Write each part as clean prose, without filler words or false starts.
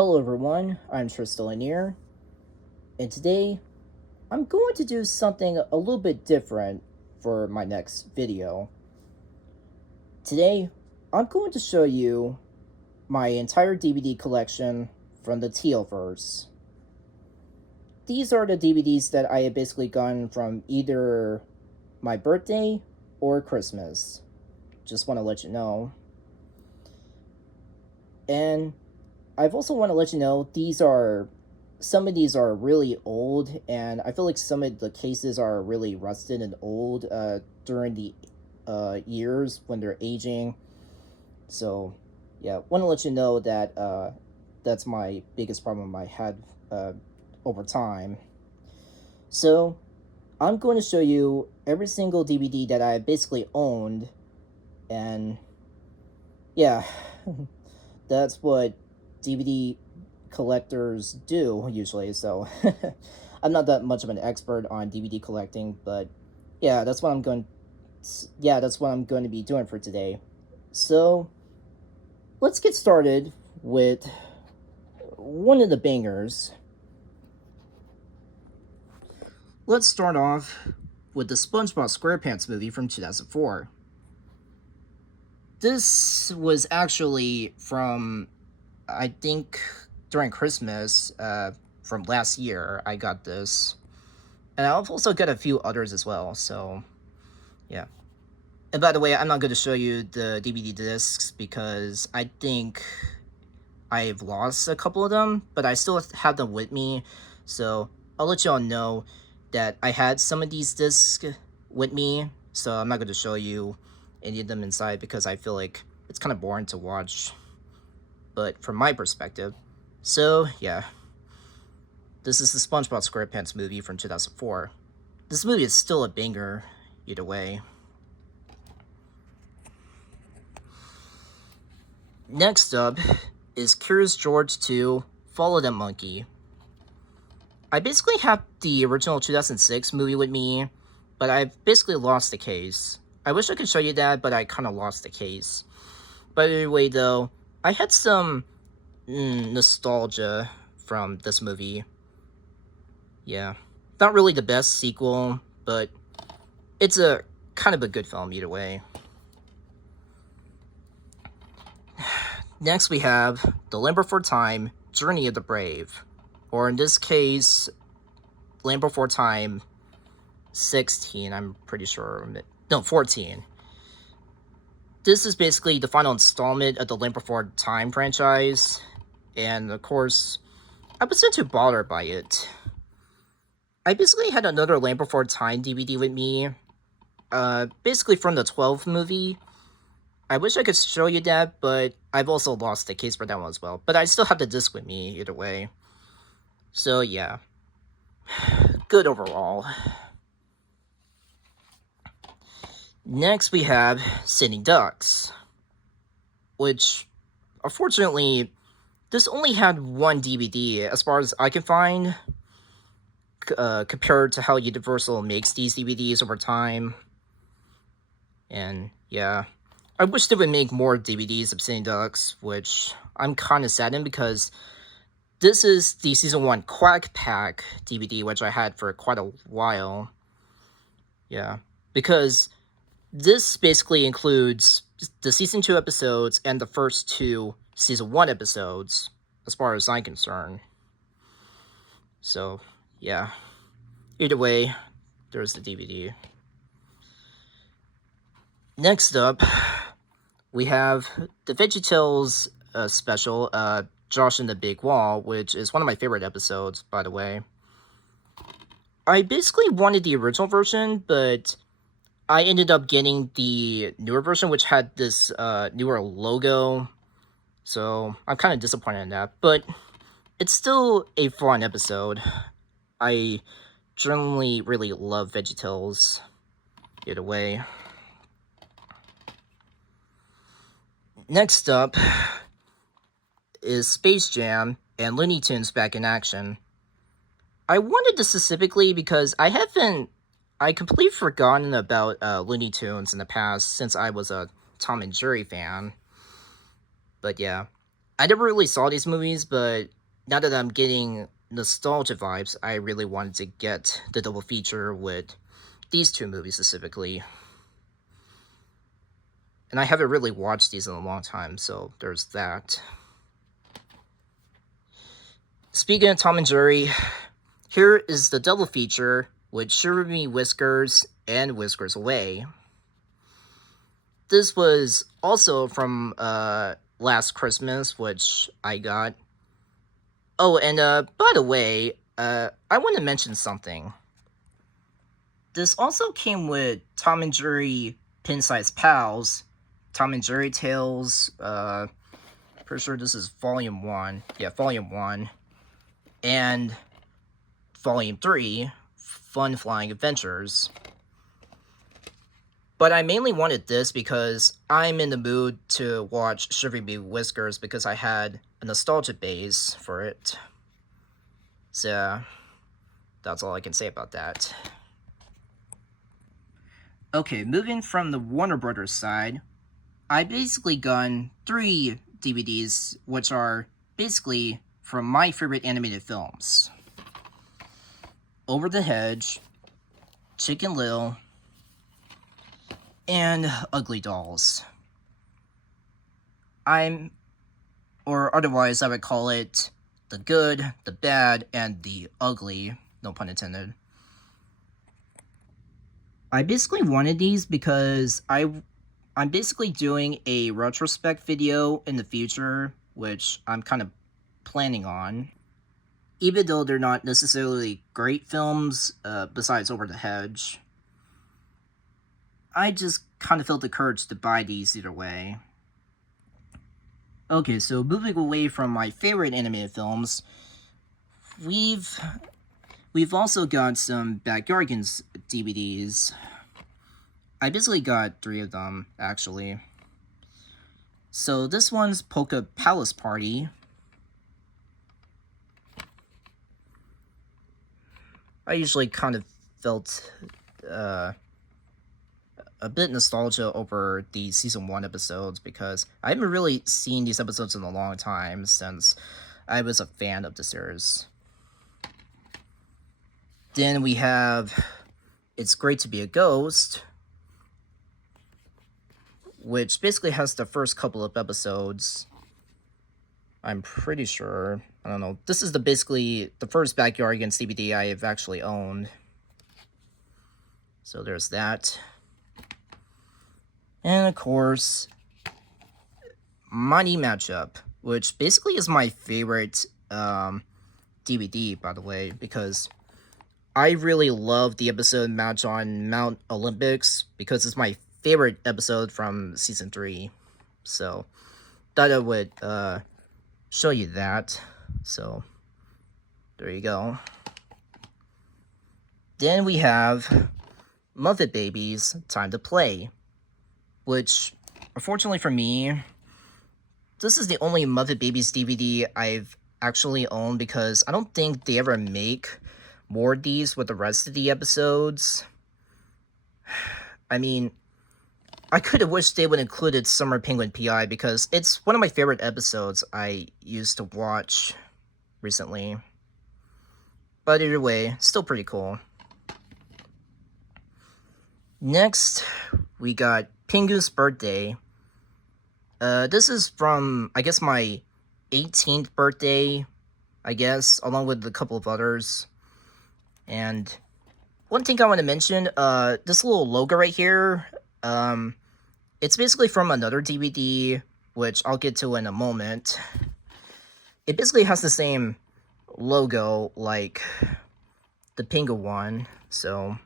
Hello everyone, I'm Tristan here, and today I'm going to do something a little bit different for my next video. Today, I'm going to show you my entire DVD collection from the Tealverse. These are the DVDs that I have basically gotten from either my birthday or Christmas. Just want to let you know. And I've also want to let you know some of these are really old, and I feel like some of the cases are really rusted and old during the years when they're aging. So, yeah, want to let you know that that's my biggest problem I had over time. So, I'm going to show you every single DVD that I basically owned, and yeah, that's what DVD collectors do usually. So I'm not that much of an expert on DVD collecting, but yeah, that's what I'm going to be doing for today. So let's get started with one of the bangers. Let's start off with the SpongeBob SquarePants movie from 2004. This was actually from, I think, during Christmas from last year. I got this, and I've also got a few others as well. So, yeah. And by the way, I'm not going to show you the DVD discs because I think I've lost a couple of them, but I still have them with me. So I'll let y'all know that I had some of these discs with me. So I'm not going to show you any of them inside because I feel like it's kind of boring to watch. But from my perspective, so yeah. This is the SpongeBob SquarePants movie from 2004. This movie is still a banger, either way. Next up is Curious George 2, Follow the Monkey. I basically have the original 2006 movie with me, but I've basically lost the case. I wish I could show you that, but I kind of lost the case. But anyway, though, I had some nostalgia from this movie. Yeah. Not really the best sequel, but it's a kind of a good film either way. Next we have The Land Before Time, Journey of the Brave. Or in this case, Land Before Time 16, I'm pretty sure. No, 14. This is basically the final installment of the Land Before Time franchise. And of course, I wasn't too bothered by it. I basically had another Land Before Time DVD with me. Basically from the 12 movie. I wish I could show you that, but I've also lost the case for that one as well. But I still have the disc with me, either way. So, yeah. Good overall. Next, we have Sitting Ducks. Which, unfortunately, this only had one DVD, as far as I can find. Compared to how Universal makes these DVDs over time. And, yeah. I wish they would make more DVDs of Sitting Ducks, which I'm kind of saddened because this is the Season 1 Quack Pack DVD, which I had for quite a while. Yeah, because this basically includes the Season 2 episodes and the first 2 Season 1 episodes, as far as I'm concerned. So, yeah. Either way, there's the DVD. Next up, we have the VeggieTales special, Josh and the Big Wall, which is one of my favorite episodes, by the way. I basically wanted the original version, but I ended up getting the newer version, which had this newer logo. So I'm kind of disappointed in that, but it's still a fun episode. I generally really love VeggieTales, either way. Next up is Space Jam and Looney Tunes Back in Action. I wanted this specifically because I completely forgotten about Looney Tunes in the past since I was a Tom and Jerry fan. But yeah, I never really saw these movies, but now that I'm getting nostalgia vibes, I really wanted to get the double feature with these two movies specifically. And I haven't really watched these in a long time, so there's that. Speaking of Tom and Jerry, here is the double feature with Shiver Me Whiskers and Whiskers Away. This was also from last Christmas, which I got. Oh, and by the way, I want to mention something. This also came with Tom and Jerry Pin-Sized Pals, Tom and Jerry Tales, pretty sure this is Volume 1. Yeah, Volume 1. And Volume 3, Fun Flying Adventures. But I mainly wanted this because I'm in the mood to watch Shiver Me Whiskers because I had a nostalgia base for it. So, that's all I can say about that. Okay, moving from the Warner Brothers side, I basically gotten 3 DVDs, which are basically from my favorite animated films. Over the Hedge, Chicken Little, and Ugly Dolls. Or otherwise I would call it the good, the bad, and the ugly, no pun intended. I basically wanted these because I'm basically doing a retrospect video in the future, which I'm kind of planning on. Even though they're not necessarily great films, besides Over the Hedge, I just kind of felt the courage to buy these either way. Okay, so moving away from my favorite animated films, we've also got some Backyardigans DVDs. I basically got 3 of them, actually. So this one's Polka Palace Party. I usually kind of felt a bit nostalgia over the season 1 episodes because I haven't really seen these episodes in a long time since I was a fan of the series. Then we have It's Great to Be a Ghost, which basically has the first couple of episodes. I'm pretty sure. I don't know. This is basically the first Backyardigans DVD I have actually owned. So there's that. And of course, Mighty Matchup, which basically is my favorite DVD, by the way, because I really love the episode Match on Mount Olympics because it's my favorite episode from season 3. So thought I would show you that. So there you go. Then we have Muppet Babies Time to Play, which unfortunately for me, this is the only Muppet Babies DVD I've actually owned because I don't think they ever make more of these with the rest of the episodes. I mean, I could have wished they would have included Summer Penguin PI because it's one of my favorite episodes I used to watch recently. But either way, still pretty cool. Next, we got Pingu's Birthday. This is from, I guess, my 18th birthday, I guess, along with a couple of others. And one thing I want to mention, this little logo right here, it's basically from another DVD, which I'll get to in a moment. It basically has the same logo like the Pingu one, so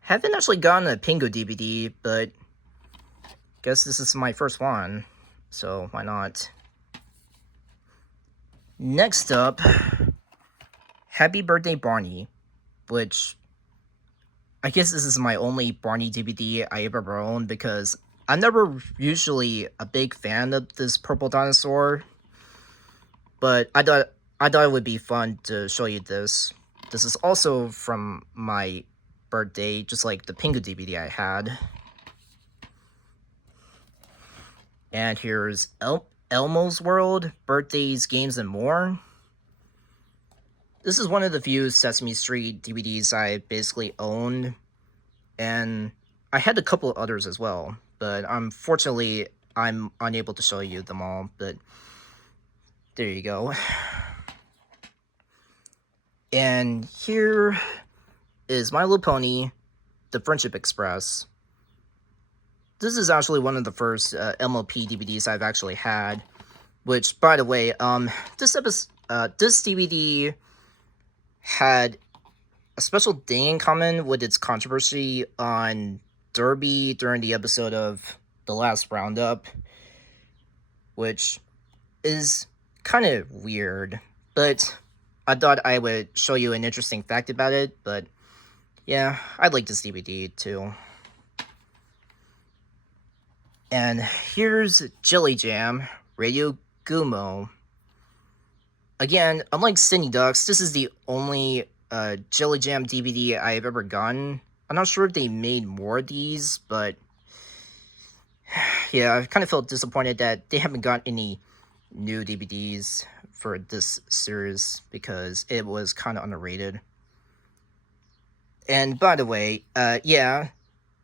haven't actually gotten a Pingu DVD, but guess this is my first one, so why not? Next up, Happy Birthday Barney, which I guess this is my only Barney DVD I ever owned because I'm never usually a big fan of this purple dinosaur, but I thought it would be fun to show you this. This is also from my birthday, just like the Pingu DVD I had. And here's Elmo's World, Birthdays, Games, and More. This is one of the few Sesame Street DVDs I basically owned, and I had a couple others as well, but unfortunately, I'm unable to show you them all, but there you go. And here is My Little Pony, The Friendship Express. This is actually one of the first MLP DVDs I've actually had, which, by the way, this DVD had a special thing in common with its controversy on Derby during the episode of The Last Roundup, which is kind of weird, but I thought I would show you an interesting fact about it. But yeah, I like this DVD too. And here's Jelly Jam, Radio Gumo. Again, unlike Sydney Ducks, this is the only Jelly Jam DVD I've ever gotten. I'm not sure if they made more of these, but yeah, I kind of felt disappointed that they haven't got any new DVDs for this series because it was kind of underrated. And by the way, yeah,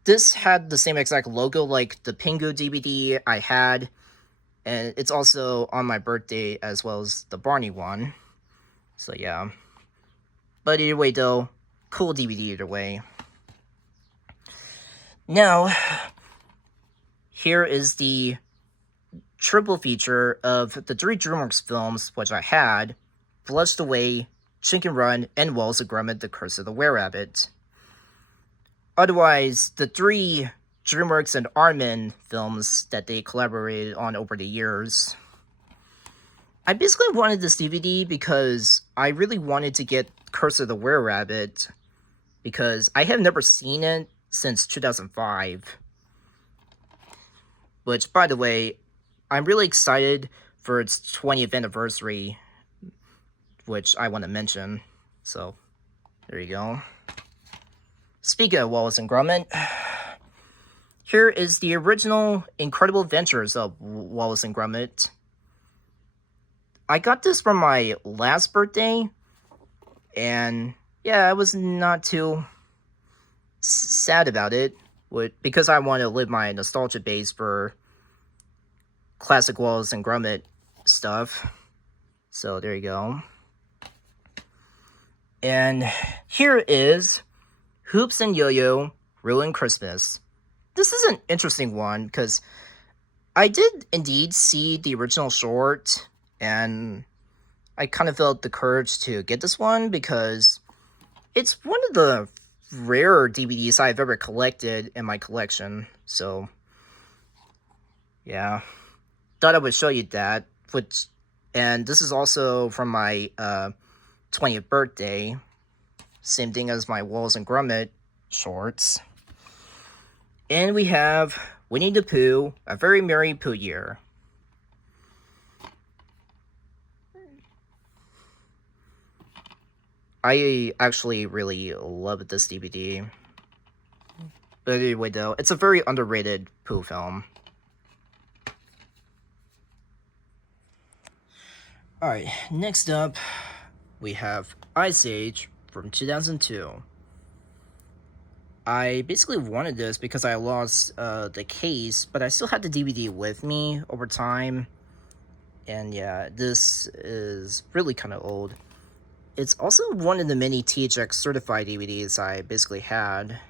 this had the same exact logo like the Pingu DVD I had, and it's also on my birthday as well as the Barney one. So yeah. But either way though, cool DVD either way. Now, here is the triple feature of the 3 DreamWorks films which I had: Flushed Away, Chicken Run, and Wallace and Gromit: The Curse of the Were-Rabbit. Otherwise, the 3 DreamWorks and Aardman films that they collaborated on over the years. I basically wanted this DVD because I really wanted to get Curse of the Were-Rabbit, because I have never seen it since 2005. Which, by the way, I'm really excited for its 20th anniversary, which I want to mention. So, there you go. Speaking of Wallace and Gromit, here is the original Incredible Adventures of Wallace and Gromit. I got this for my last birthday, and yeah, I was not too sad about it, because I want to live my nostalgia base for classic Wallace and Gromit stuff. So there you go. And here is Hoops and Yo-Yo Ruined Christmas. This is an interesting one because I did indeed see the original short, and I kind of felt the courage to get this one because it's one of the rarer DVDs I've ever collected in my collection. So yeah, thought I would show you that. And this is also from my 20th birthday. Same thing as my Wallace and Gromit shorts. And we have Winnie the Pooh, A Very Merry Pooh Year. I actually really love this DVD. But anyway though, it's a very underrated Pooh film. Alright, next up, we have Ice Age from 2002. I basically wanted this because I lost the case, but I still had the DVD with me over time. And yeah, this is really kind of old. It's also one of the many THX certified DVDs I basically had.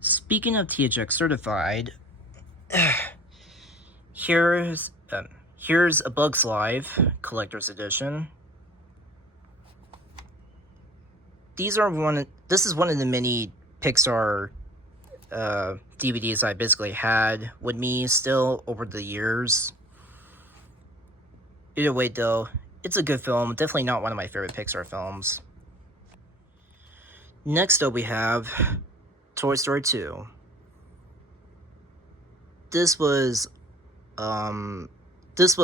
Speaking of THX certified, here's A Bug's Life Collector's Edition. This is one of the many Pixar DVDs I basically had with me still over the years. Either way though, it's a good film, definitely not one of my favorite Pixar films. Next up we have Toy Story 2. This was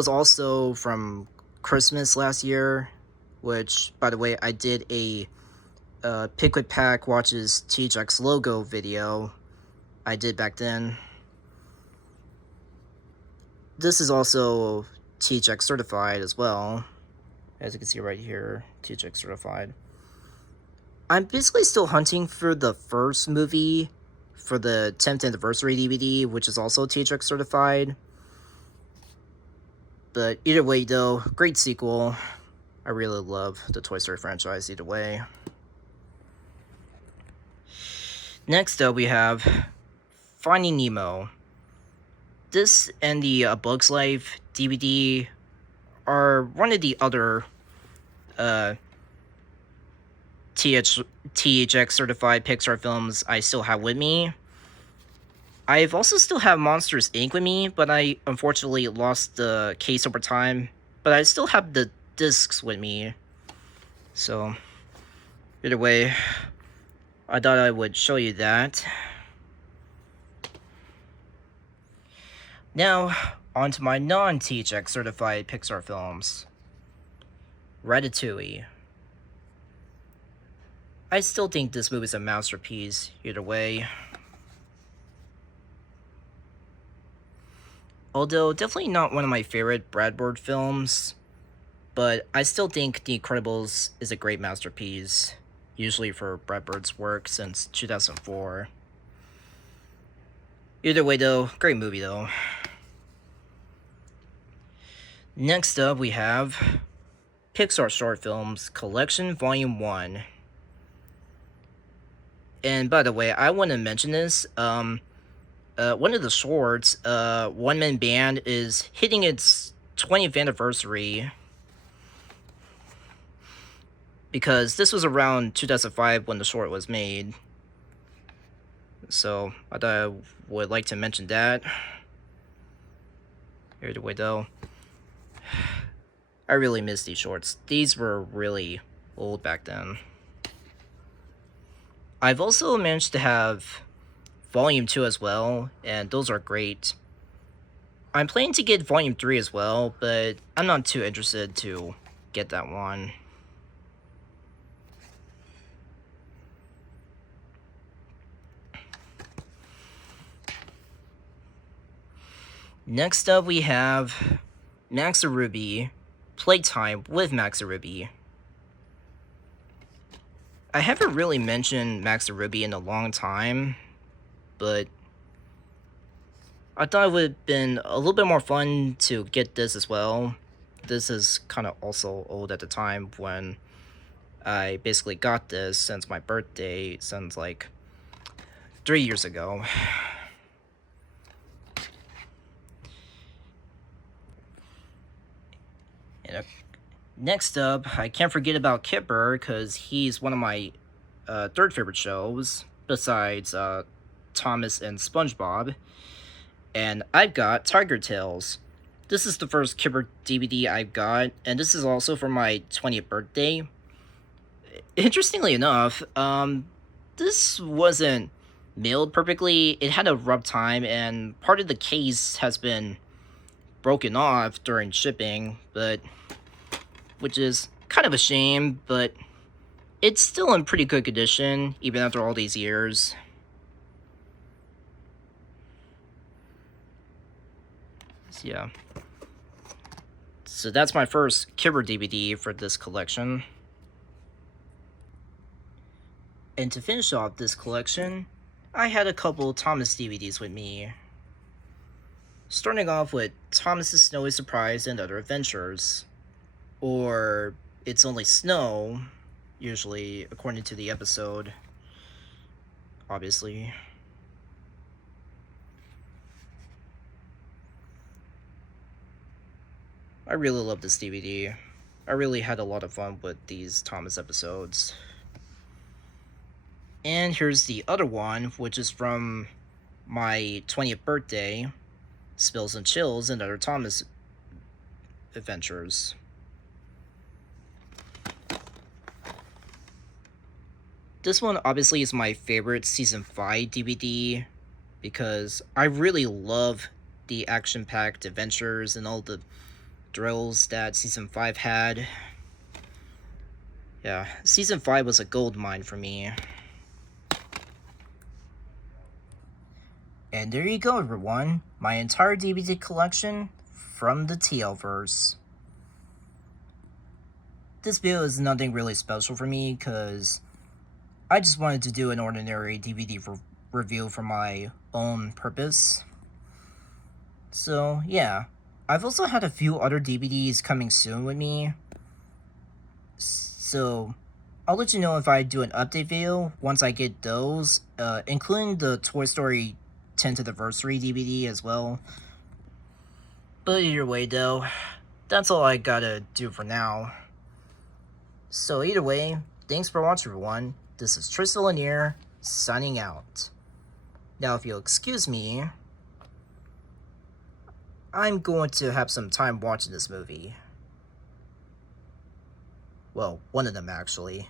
also from Christmas last year, which, by the way, I did a Pickwick Pack watches THX logo video I did back then. This is also THX certified as well. As you can see right here, THX certified. I'm basically still hunting for the first movie for the 10th anniversary DVD, which is also THX certified. But either way though, great sequel. I really love the Toy Story franchise either way. Next up we have Finding Nemo. This and the Bug's Life DVD are one of the other THX certified Pixar films I still have with me. I've also still have Monsters Inc. with me, but I unfortunately lost the case over time. But I still have the discs with me. So, either way, I thought I would show you that. Now, on to my non-THX certified Pixar films. Ratatouille. I still think this movie is a masterpiece, either way. Although, definitely not one of my favorite Brad Bird films, but I still think The Incredibles is a great masterpiece, usually for Brad Bird's work since 2004. Either way though, great movie though. Next up we have Pixar Short Films Collection Volume 1. And by the way, I want to mention this, one of the shorts, One Man Band, is hitting its 20th anniversary. Because this was around 2005 when the short was made. So, I thought I would like to mention that. Either way though, I really miss these shorts. These were really old back then. I've also managed to have Volume 2 as well, and those are great. I'm planning to get Volume 3 as well, but I'm not too interested to get that one. Next up we have Max and Ruby, Playtime with Max and Ruby. I haven't really mentioned Max and Ruby in a long time, but I thought it would have been a little bit more fun to get this as well. This is kind of also old at the time when I basically got this since my birthday, since like 3 years ago. And next up, I can't forget about Kipper, because he's one of my third favorite shows, besides Thomas and SpongeBob. And I've got Tiger Tales. This is the first Kipper DVD I've got, and this is also for my 20th birthday. Interestingly enough, this wasn't mailed perfectly. It had a rough time, and part of the case has been broken off during shipping, but which is kind of a shame, but it's still in pretty good condition, even after all these years. So, yeah. So that's my first Kipper DVD for this collection. And to finish off this collection, I had a couple Thomas DVDs with me. Starting off with Thomas's Snowy Surprise and Other Adventures, or It's Only Snow, usually according to the episode, obviously. I really love this DVD. I really had a lot of fun with these Thomas episodes. And here's the other one, which is from my 20th birthday, Spills and Chills and Other Thomas Adventures. This one obviously is my favorite Season 5 DVD, because I really love the action-packed adventures and all the thrills that Season 5 had. Yeah, season 5 was a gold mine for me. And there you go, everyone. My entire DVD collection from the TL-verse. This video is nothing really special for me because I just wanted to do an ordinary DVD review for my own purpose. So, yeah. I've also had a few other DVDs coming soon with me. So, I'll let you know if I do an update video once I get those, including the Toy Story 10th anniversary DVD as well. But either way, though, that's all I gotta do for now. So either way, thanks for watching, everyone. This is Tristan Lanier, signing out. Now, if you'll excuse me, I'm going to have some time watching this movie. Well, one of them, actually.